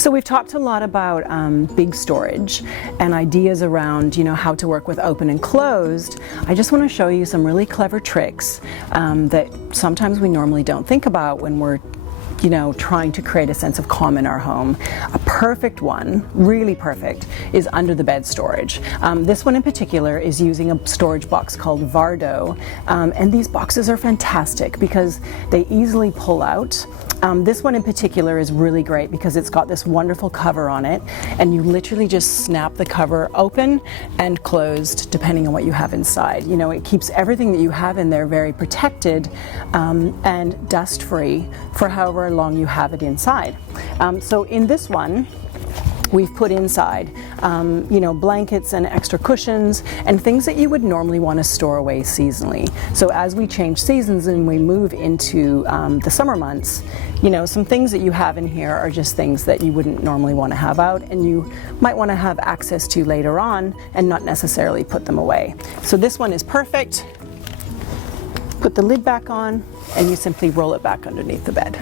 So we've talked a lot about big storage and ideas around, how to work with open and closed. I just want to show you some really clever tricks that sometimes we normally don't think about when we're trying to create a sense of calm in our home. A perfect one, really perfect, is under the bed storage. This one in particular is using a storage box called VARDÖ, and these boxes are fantastic because they easily pull out. This one in particular is really great because it's got this wonderful cover on it, and you literally just snap the cover open and closed depending on what you have inside. It keeps everything that you have in there very protected and dust free for however long you have it inside. So in this one, we've put inside, blankets and extra cushions and things that you would normally want to store away seasonally. So as we change seasons and we move into the summer months, some things that you have in here are just things that you wouldn't normally want to have out and you might want to have access to later on and not necessarily put them away. So this one is perfect. Put the lid back on and you simply roll it back underneath the bed.